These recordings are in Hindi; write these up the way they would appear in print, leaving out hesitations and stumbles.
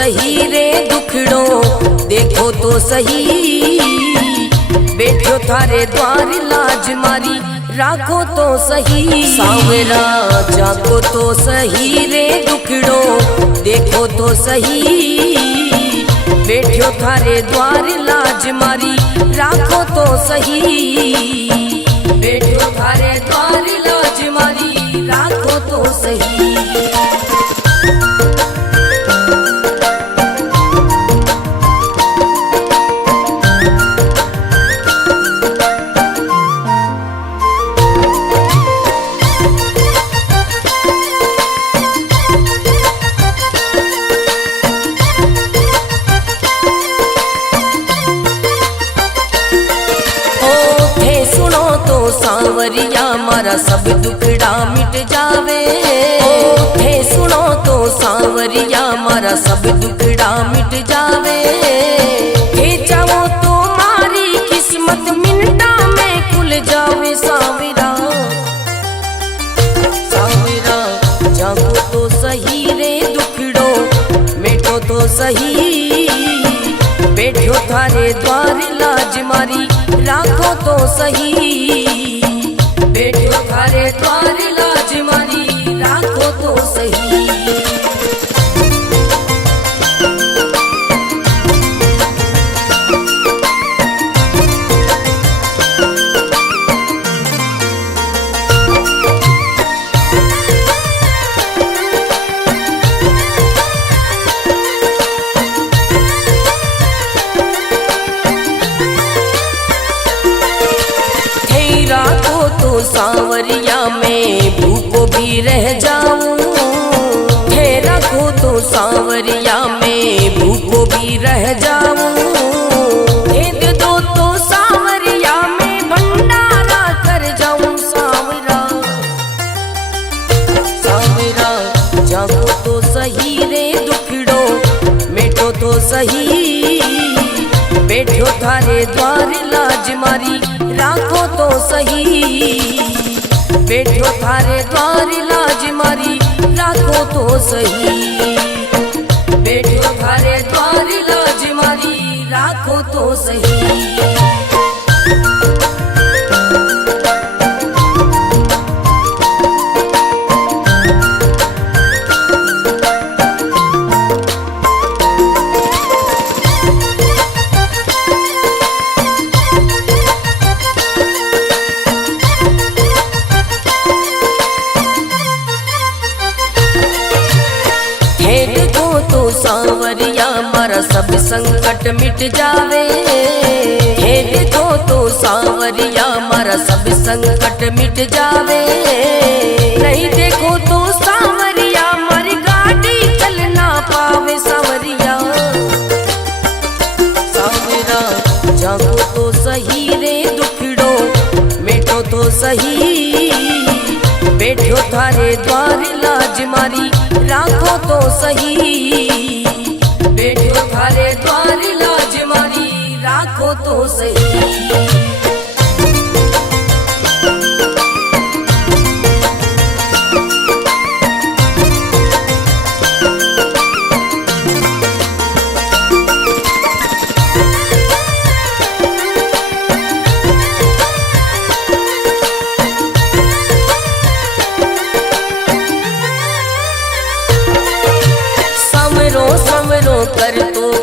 सही रे दुखड़ो, देखो तो सही बैठो थारे द्वार लाज मारी, राखो तो सही सांवरा जाको तो सही रे दुखड़ो, देखो तो सही बैठो थारे द्वार लाज मारी, राखो तो सही बैठो थारे द्वार लाज मारी, राखो तो सही। सांवरिया मारा सब दुखड़ा मिट जावे, थे सुनो तो सांवरिया मारा सब दुखड़ा मिट जावे, थे चाहो तो मारी किस्मत मिनटा में खुल जावे सांवरा, सांवरा जागो तो सही रे दुखड़ो, मिटो तो सही बैठो थारे द्वार लाज मारी, राखो तो सही बैठो थारे द्वार लाज मारी, राखो तो सही। सांवरिया में भूखो भी रह जाऊं, थे रखो तो सांवरिया में भूखो भी रह जाऊं, दे दो तो सांवरिया में भंडारा कर जाऊं सांवरा, सांवरा जागो तो सही रे दुखड़ो, मिटो तो सही बैठो थारे द्वार लाज मारी, राखो तो सही बैठो थारे द्वार लाज मारी, राखो तो सही बैठो थारे द्वार लाज मारी, राखो तो सही। सांवरिया मारा सब संकट मिट जावे, हे देखो तो सांवरिया मारा सब संकट मिट जावे, नहीं देखो तो सांवरिया मारी गाड़ी चल ना पावे सांवरिया, सांवरा जागो तो सही रे दुखड़ो, मिटो तो सही बैठो थारे द्वार लाज मारी, राखो तो सही बैठो थारे द्वार लाज मारी, राखो तो सही।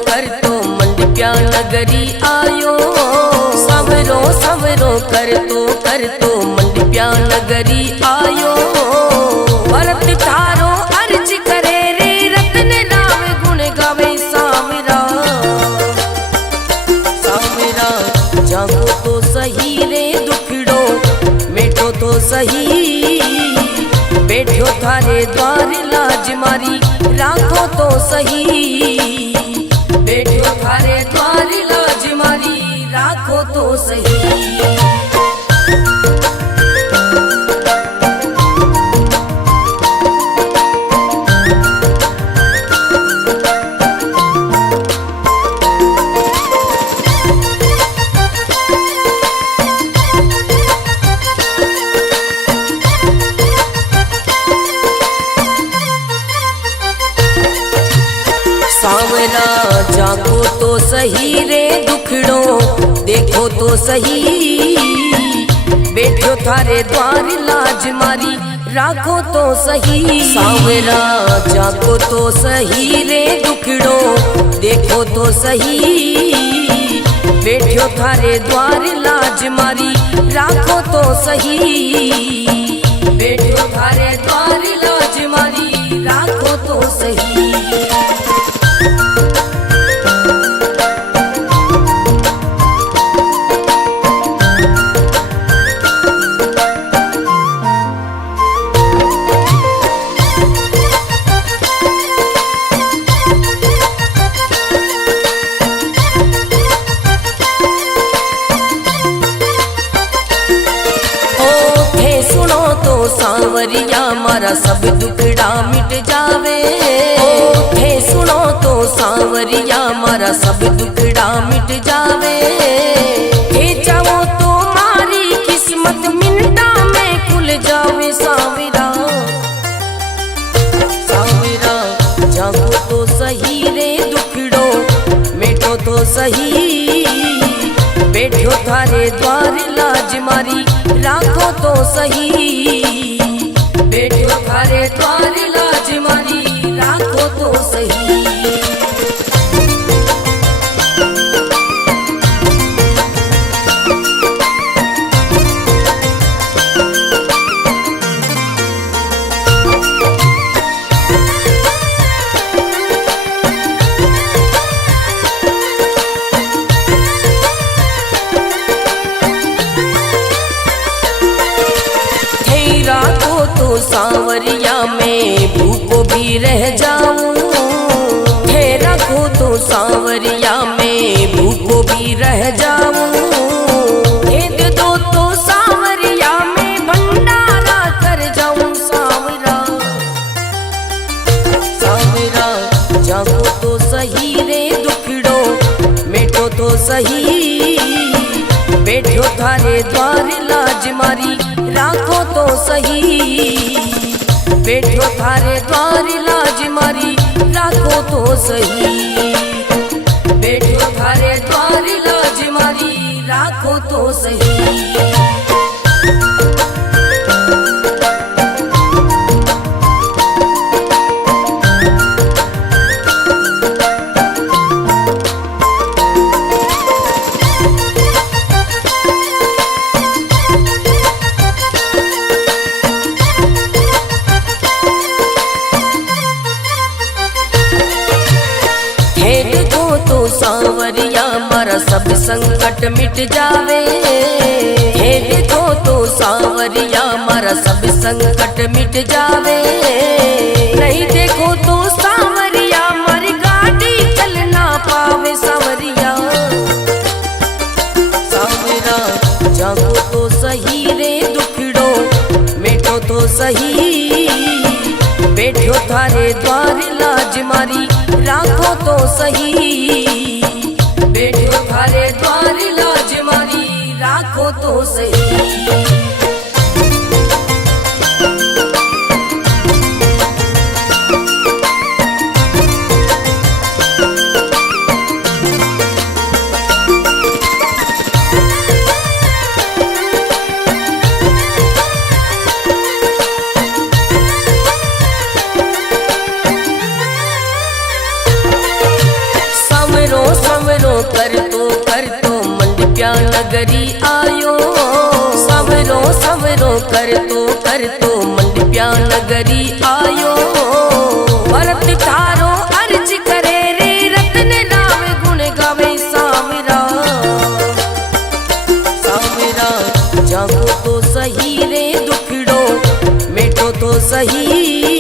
कर तो मंडप्या नगरी आयो, सवरो सवरो कर तो मंडप्या नगरी आयो, भरत थारो अर्ज करे रे रतन राम गुण गावे सांवरा, सांवरा जागो तो सही रे दुखड़ो, मिटो तो सही बैठो थारे द्वार लाज मारी, राखो तो सही बैठो थारे द्वार लाज मारी, राखो तो सही। तो सही रे दुखड़ो, देखो तो सही बैठो थारे द्वार लाज मारी, राखो तो सही सांवरा जाको तो सही रे दुखड़ो, देखो तो सही बैठो थारे द्वार लाज मारी, राखो तो सही बैठो थारे द्वार लाज मारी, राखो तो सही। सांवरिया मारा सब दुखड़ा मिट जावे, हे सुनो तो सांवरिया मारा सब दुखड़ा मिट जावे, हे चाहो तो मारी किस्मत मिनटा में खुल जावे सांवरा, सांवरा जागो तो सही रे दुखड़ो, मिटो तो सही बैठो थारे द्वार लाज मारी, राखो तो सही बैठो थारे द्वार लाज मारी, राखो तो सही। तो सांवरिया में भूखो भी रह जाऊं, हे रखो तो सांवरिया में भूखो भी रह जाऊं, हे दे दो तो सांवरिया में भंडारा कर जाऊं सांवरा, सांवरा जागो तो सही रे दुखड़ो, मिटो तो सही बैठो थारे द्वार लाज मारी, राखो तो सही बैठो थारे द्वार लाज मारी, राखो तो सही बैठो थारे द्वार लाज मारी, राखो तो सही। सांवरिया मारा सब संकट मिट जावे, हे देखो तो सांवरिया मारा सब संकट मिट जावे, नहीं देखो तो सांवरिया मारी गाड़ी चल ना पावे सांवरिया, सांवरा जागो तो सही रे दुखड़ो, मिटो तो सही बैठो थारे द्वार लाज मारी, राखो तो सही बैठो थारे द्वार लाज मारी, राखो तो सही। कर तो मंडप्या नगरी आयो, सवरो सवरो कर तो मंडप्या नगरी आयो, भरत थारो अर्ज करे रे रतन नाम गुण गावे सांवरा, सांवरा जागो तो सही रे दुखड़ो, मिटो तो सही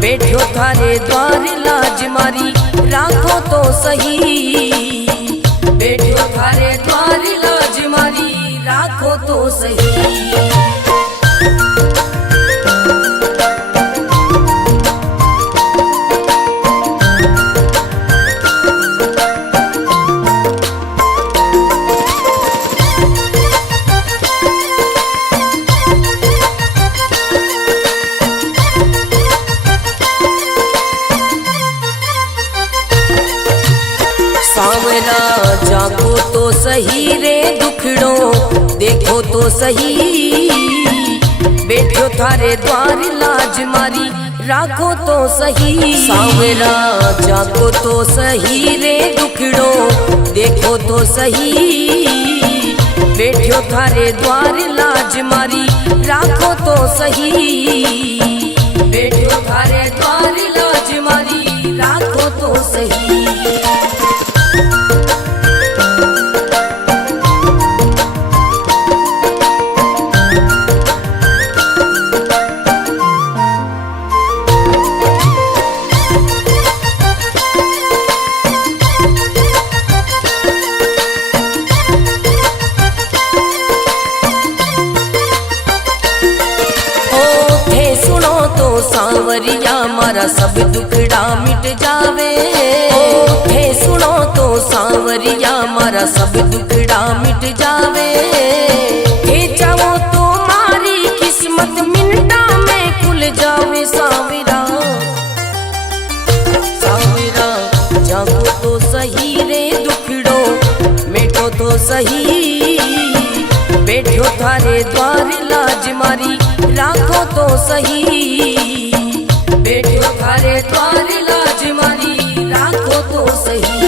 बैठो थारे द्वार लाज मारी, राखो तो सही बैठो थारे द्वार लाज मारी, राखो तो सही। सही, बैठो थारे द्वार लाज मारी राखो तो सही। सांवरा जाको तो सही रे दुखड़ो देखो तो सही, बैठो थारे द्वार लाज मारी राखो तो सही, बैठो थारे द्वार लाज मारी राखो तो सही। सांवरिया मारा सब दुखड़ा मिट जावे, हे सुनो तो सांवरिया मारा सब दुखड़ा मिट जावे, हे चाहो तो मारी किस्मत मिनटा में खुल जावे। सांवरा सांवरा जागो तो सही रे दुखड़ो मिटो तो सही, बैठो थारे द्वार लाज मारी राखो तो सही, बैठो थारे द्वार लाज मारी राखो तो सही।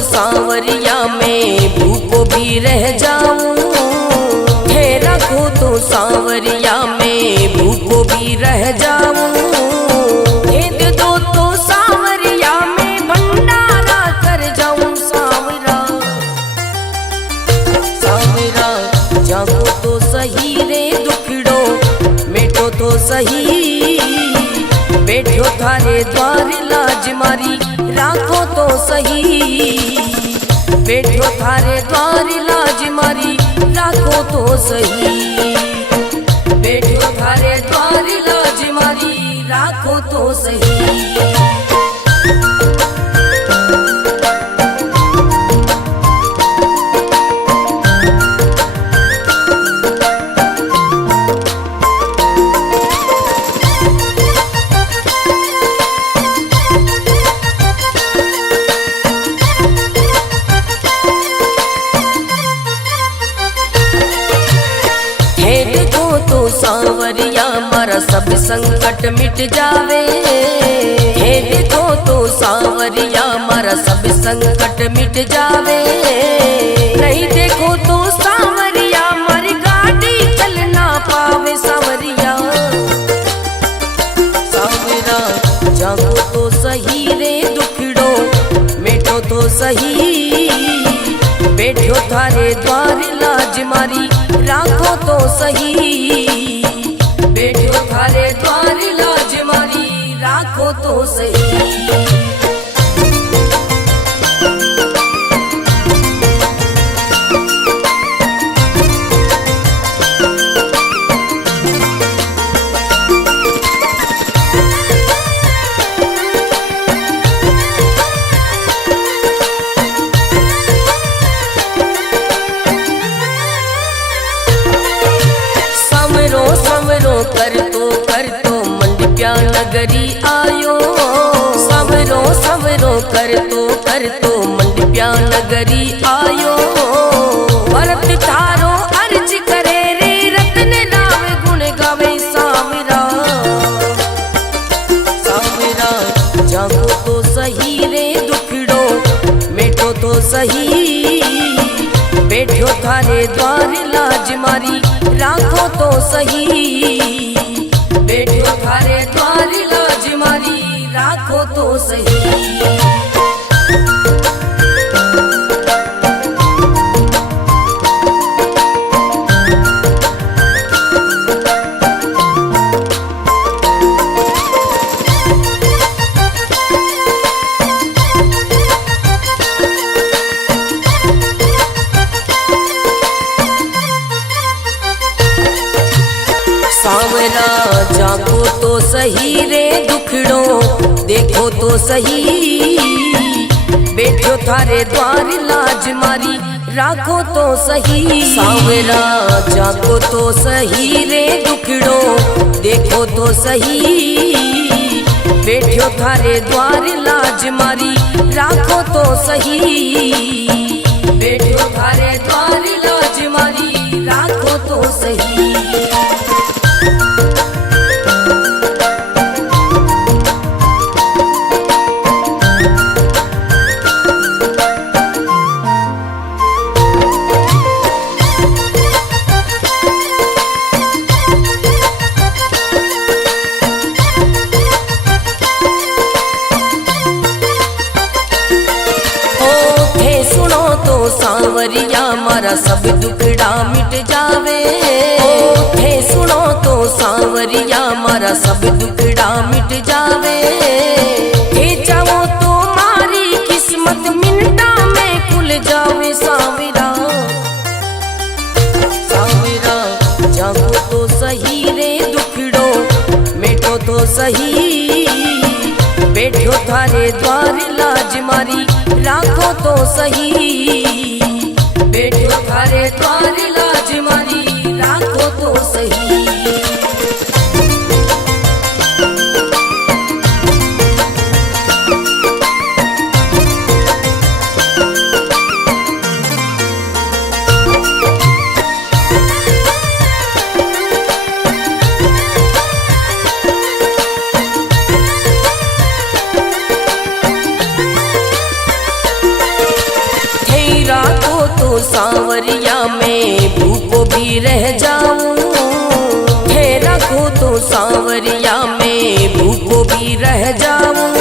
सांवरिया में भूखो भी रह जाऊं, हे रखो तो सांवरिया में भूखो भी रह जाऊं, हे दे दो तो सांवरिया में भंडारा कर जाऊं। सांवरा सांवरा जागो तो सही रे दुखड़ो मिटो तो सही, बैठो थारे द्वार लाज मारी राखो तो सही, बैठो थारे द्वार लाज मारी राखो तो सही, बैठो थारे द्वार लाज मारी राखो तो सही। सांवरिया मारा सब संकट मिट जावे, हे देखो तो सांवरिया मारा सब संकट मिट जावे, नहीं देखो तो सांवरिया मारी गाड़ी चल ना पावे। सांवरिया सांवरा जागो तो सही रे दुखड़ो मिटो तो सही, बैठो थारे द्वार लाज मारी राखो तो सही, बैठो थारे द्वार लाज मारी राखो तो सही। कर तो मंडप्या नगरी आयो, सवरो सवरो कर तो मंडप्या नगरी आयो, भरत थारो अर्ज करे रे रतन राव गुण गावे। सांवरा सांवरा जागो तो सही रे दुखड़ो मिटो तो सही, बैठो थारे द्वार लाज मारी राखो तो सही, बैठो थारे द्वार लाज मारी राखो तो सही। सांवरा जागो तो सही रे तो सही, बैठो थारे द्वार लाज मारी राखो तो सही। सांवरा जागो तो सही रे दुखड़ो देखो तो सही, बैठो थारे द्वार लाज मारी राखो तो सही, बैठो थारे द्वार लाज मारी राखो तो सही। सांवरिया मारा सब दुखड़ा मिट जावे, थे सुनो तो सांवरिया मारा सब दुखड़ा मिट जावे, थे चाहो तो मारी किस्मत मिनटा में खुल जावे। सांवरा सांवरा जागो तो सही रे दुखड़ो मिटो तो सही, बैठो थारे द्वार लाज मारी राखो तो सही, बैठो थारे द्वार लाज मारी राखो तो सही। सांवरिया में भूखो भी रह जाऊं, थे रखो तो सांवरिया में भूखो भी रह जाऊं,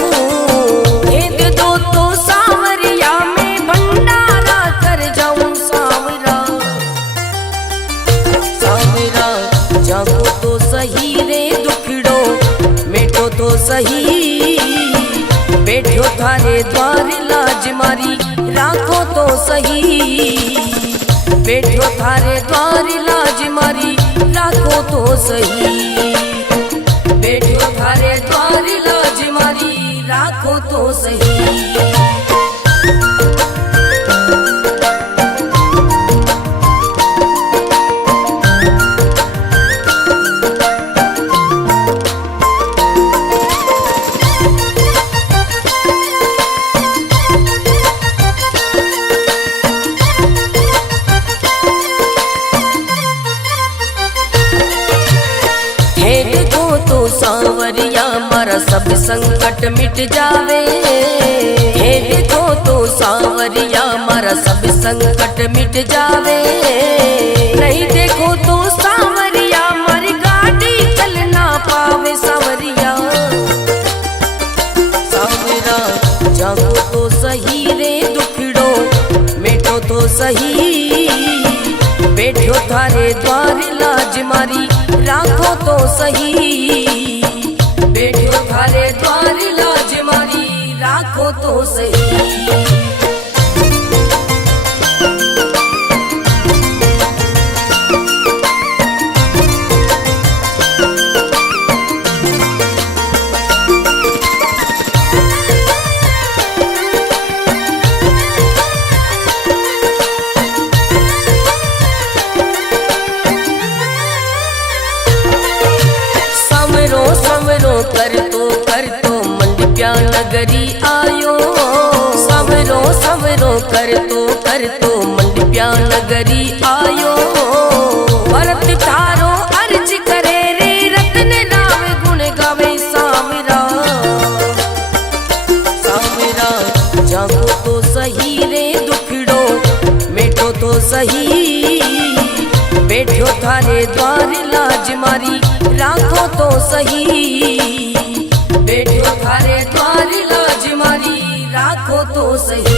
भेद दो तो सांवरिया में भंडारा कर जाऊं। सांवरा सांवरा जागो तो सही रे दुखड़ो मिटो तो सही, बैठो थारे द्वार लाज मारी राखो तो सही, बैठो थारे द्वार लाज मारी राखो तो सही, बैठो थारे द्वार लाज मारी राखो तो सही। सांवरिया मारा सब संकट मिट जावे, हे देखो तो सांवरिया मारा सब संकट मिट जावे, नहीं देखो तो सांवरिया मारी गाड़ी चल ना पावे। सांवरिया सांवरा जागो तो सही रे दुखड़ो मिटो तो सही, बैठो थारे द्वार लाज मारी राखो तो सही, बैठो थारे द्वार लाज मारी राखो तो सही। कर तो मंडप्या नगरी आयो, सवरो सवरो कर तो मंडप्या नगरी आयो, भरत थारो अर्ज करे रे रतन राम गुण गावे। सांवरा सांवरा जागो तो सही रे दुखड़ो मिटो तो सही, बैठो थारे द्वार लाज मारी राखो तो सही, बैठो थारे द्वार लाज मारी राखो तो सही।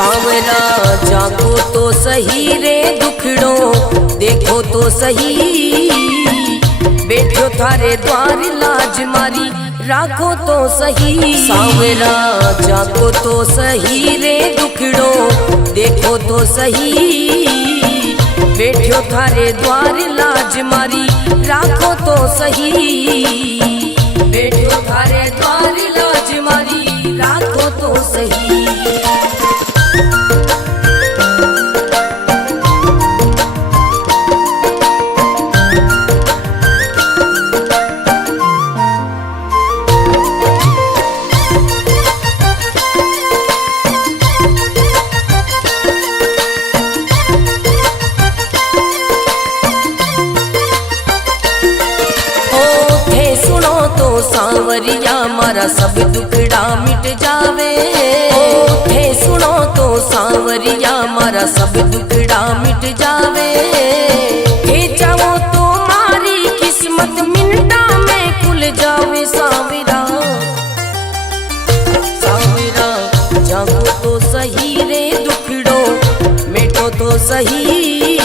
सांवरा जागो तो सही रे दुखड़ो देखो तो सही, बैठो थारे द्वार लाज मारी राखो तो सही। सांवरा जागो तो सही रे दुखड़ो देखो तो सही, बैठो थारे द्वार लाज मारी राखो तो सही, बैठो थारे द्वार लाज मारी राखो तो सही। सांवरिया मारा सब दुखड़ा मिट जावे, थे सुनो तो सांवरिया मारा सब दुखड़ा मिट जावे, थे चाहो तो मारी किस्मत मिनटा में खुल जावे। सांवरा सांवरा जागो तो सही रे दुखड़ो मिटो तो सही,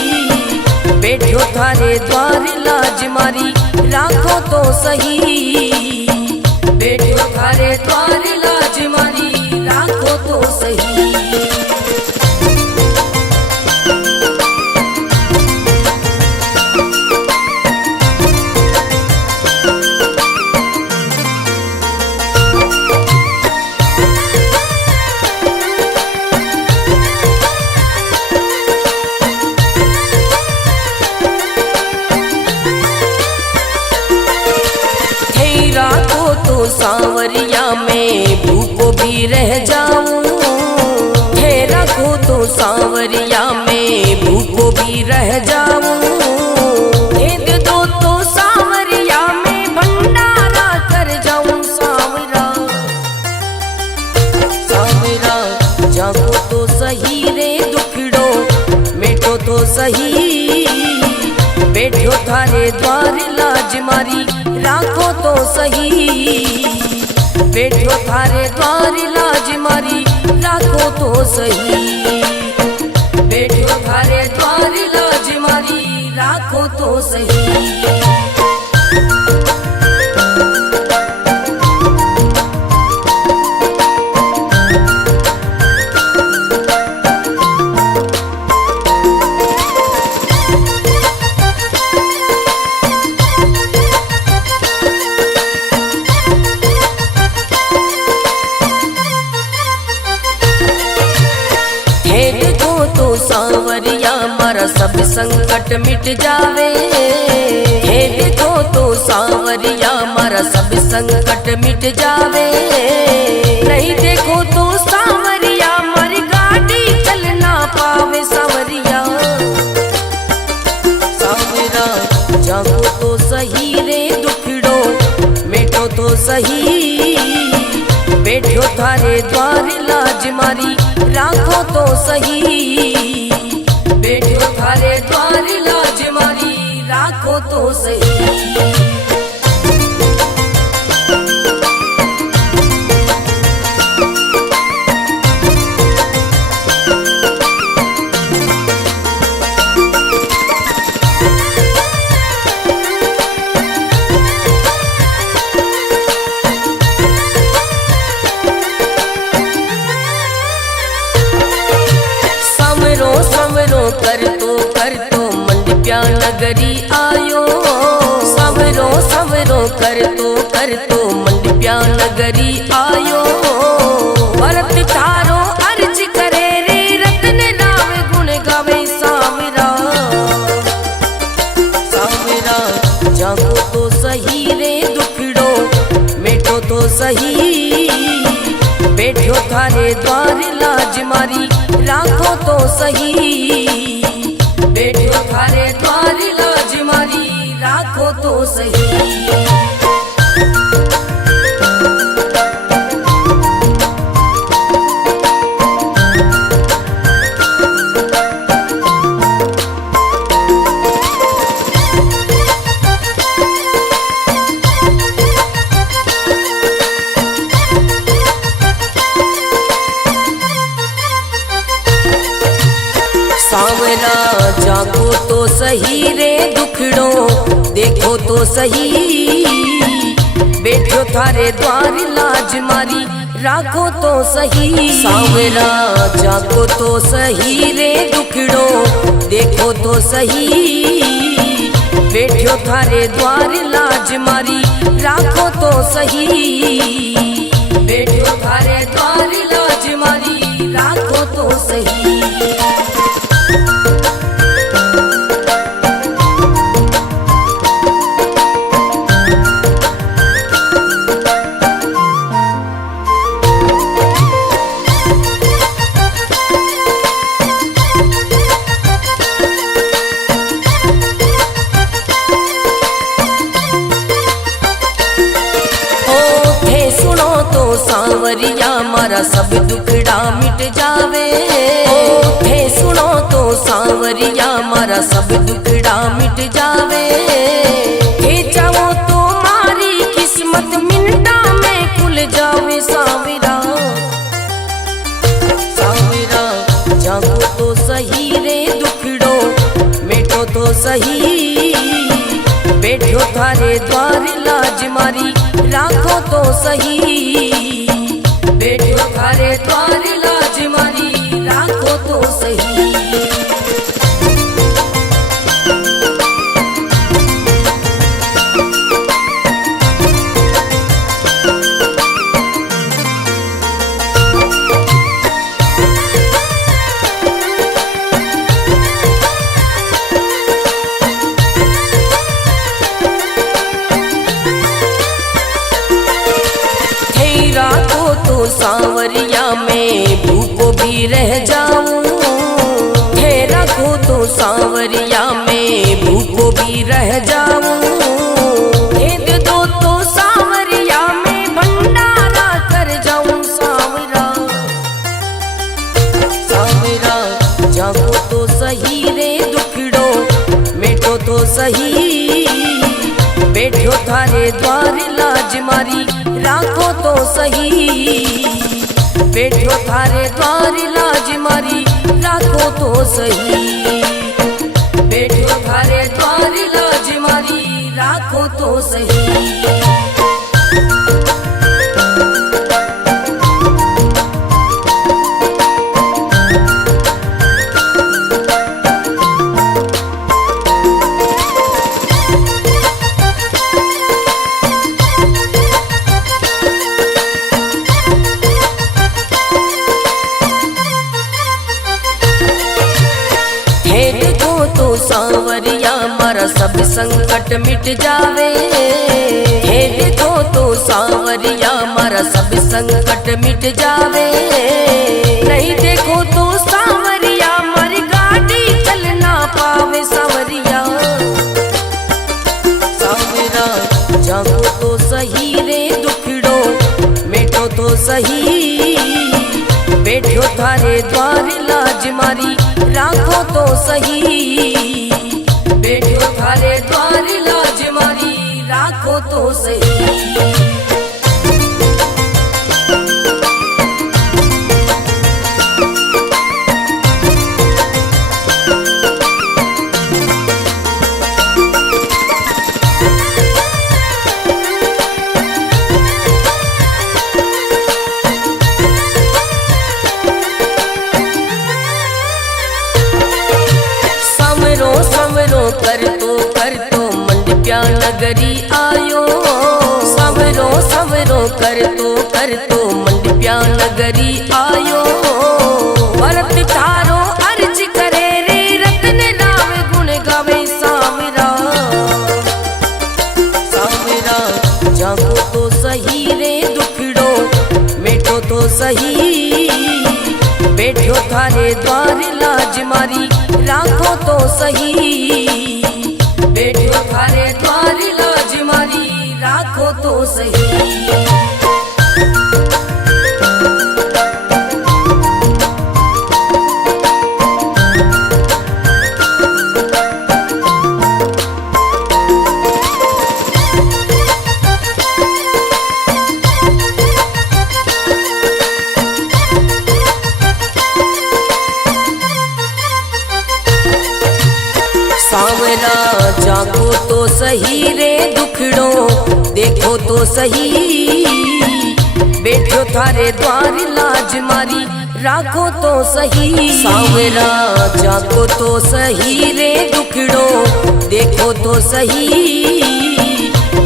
बैठो थारे द्वार लाज मारी राखो तो सही, बैठो थारे द्वार लाज मारी राखो तो सही। सांवरिया में भूखो भी रह जाऊं, थे रखो तो सांवरिया में भूखो भी रह जाऊं, भेद दो तो सांवरिया में भंडारा कर जाऊं। सांवरा सांवरा जागो तो सही रे दुखड़ो मिटो तो सही, बैठो थारे द्वार लाज मारी राखो तो सही, बैठो थारे द्वार लाज मारी राखो तो सही, बैठो थारे द्वार लाज मारी राखो तो सही। सांवरिया मारा सब संकट मिट जावे, हे देखो तो सांवरिया मारा सब संकट मिट जावे, नहीं देखो तो सांवरिया मारी गाड़ी चल ना पावे। सांवरिया सांवरा जागो तो सही रे दुखड़ो मिटो तो सही, बैठो थारे द्वार लाज मारी राखो तो सही, बैठो थारे द्वार लाज मारी राखो तो सही। कर तो मंडप्या नगरी आयो, सवरो सवरो कर तो मंडप्या नगरी आयो, भरत थारो अर्ज करे रे रतन राव गुण गावे। सांवरा सांवरा जागो तो सही रे दुखड़ो मिटो तो सही, बैठो थारे द्वार लाज मारी राखो तो सही, बैठो थारे द्वार लाज मारी राखो तो सही। सांवरा जागो तो सही रे दुखड़ो देखो तो सही, बैठो थारे द्वार लाज मारी राखो तो सही। सांवरा जागो तो सही रे दुखड़ो देखो तो सही, बैठो थारे द्वार लाज मारी राखो तो सही, बैठो थारे द्वार लाज मारी राखो तो सही। सांवरिया मारा सब दुखड़ा मिट जावे, थे सुनो तो सांवरिया मारा सब दुखड़ा मिट जावे, थे चाहो तो मारी किस्मत मिनटा में खुल जावे। सांवरा सांवरा जागो तो सही रे दुखड़ो मिटो तो सही, बैठो थारे द्वार लाज मारी राखो तो सही, बैठो थारे द्वार लाज मारी राखो तो सही। सांवरिया में भूखो भी रह जाऊं, थे रखो तो सांवरिया में भूखो भी रह जाऊं, भेद दो तो सांवरिया में भंडारा कर जाऊं। सांवरा सांवरा जागो तो सही रे दुखड़ो मिटो तो सही, बैठो थारे द्वार लाज मारी राखो तो सही, बैठो थारे द्वार लाज मारी राखो तो सही, बैठो थारे द्वार लाज मारी राखो तो सही। सांवरिया मारा सब संकट मिट जावे, हे देखो तो सांवरिया मारा सब संकट मिट जावे, नहीं देखो तो सांवरिया मारी गाड़ी चल ना पावे। सांवरिया सांवरा जागो तो सही रे दुखड़ो मिटो तो सही, बैठो थारे द्वार लाज मारी राखो तो सही, बैठो थारे द्वार लाज मारी राखो तो सही। कर तो मंडप्या नगरी आयो, सवरो सवरो कर तो मंडप्या नगरी आयो, भरत थारो अर्ज करे रे रतन राम गुण गावे। सांवरा सांवरा जागो तो सही रे दुखड़ो मिटो तो सही, बैठो थारे द्वार लाज मारी राखो तो सही, बैठो थारे द्वार लाज मारी राखो तो सही। सही रे दुखड़ो, देखो तो सही बैठो थारे द्वार लाज मारी, राखो तो सही सांवरा जाको तो सही रे दुखड़ो, देखो तो सही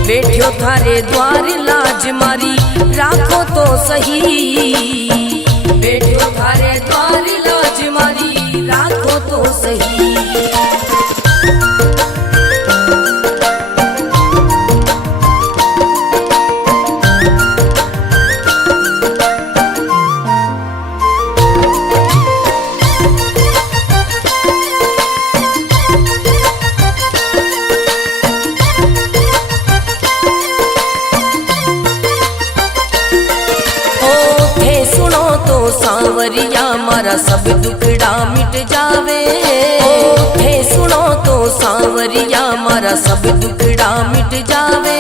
बैठो थारे द्वार लाज मारी, राखो तो सही बैठो थारे द्वार लाज मारी, राखो तो सही। सांवरिया मारा सब दुखड़ा मिट जावे, हे सुनो तो सांवरिया मारा सब दुखड़ा मिट जावे,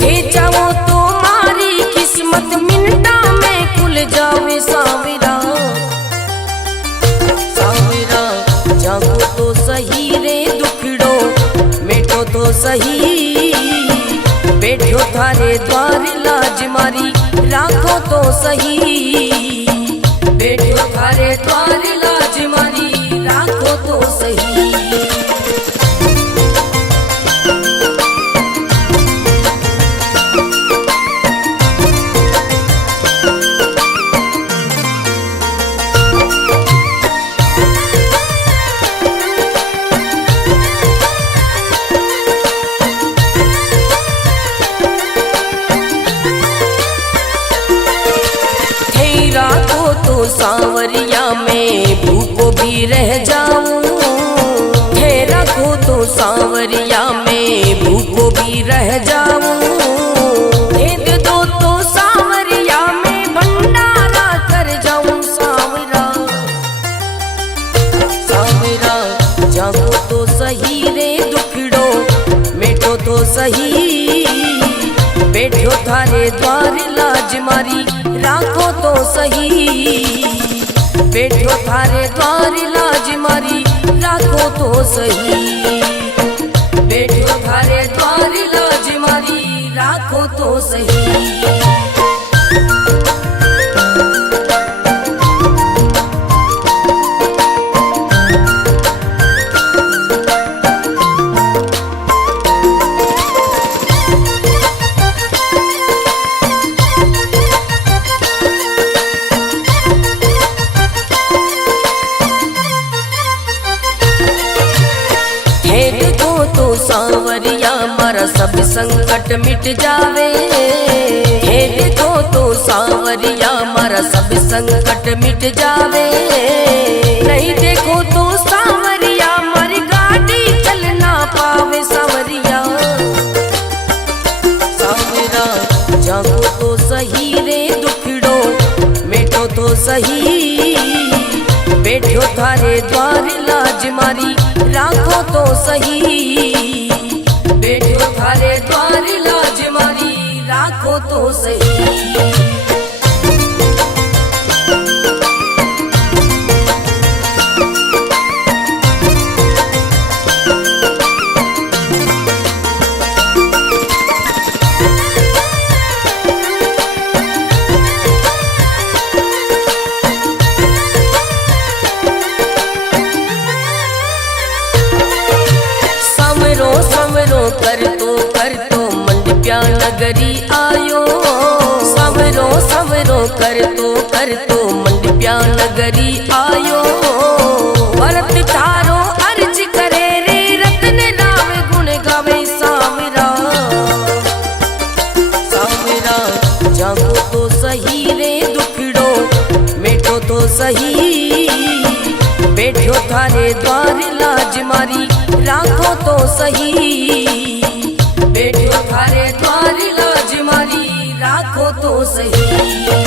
हे चाहो तो मारी किस्मत मिनटा में खुल जावे सांवरा, सांवरा जागो तो सही रे दुखड़ो, मिटो तो सही बैठो थारे द्वार लाज मारी, राखो तो सही बैठो थारे द्वार लाज मारी, राखो तो सही। तो सांवरिया में भूखो भी रह जाऊं, हे रखो तो सांवरिया में भूखो भी रह जाऊं, भेद दो तो सांवरिया में भंडारा कर जाऊं सांवरा, सांवरा जागो तो सही रे दुखड़ो, मिटो तो सही बैठो थारे द्वार लाज मारी, राखो तो सही बैठो थारे द्वार लाज मारी, राखो तो सही बैठो थारे द्वार लाज मारी, राखो तो सही। सांवरिया मारा सब संकट मिट जावे, हे देखो तो सांवरिया मारा सब संकट मिट जावे, नहीं देखो तो सांवरिया मारी गाड़ी चल ना पावे सांवरिया, सांवरा जागो तो सही रे दुखड़ो, मिटो तो सही बैठो थारे द्वार लाज मारी, राखो तो सही बैठो थारे द्वार लाज मारी, राखो तो सही। कर तो मंडप्या नगरी आयो, सवरो सवरो कर तो मंडप्या नगरी आयो, भरत थारो अर्ज करे रे रतन राम गुण गावे सांवरा, सांवरा जागो तो सही रे दुखड़ो, मिटो तो सही बैठो थारे द्वार लाज मारी, राखो तो सही बैठो थारे द्वार लाज मारी, राखो तो सही।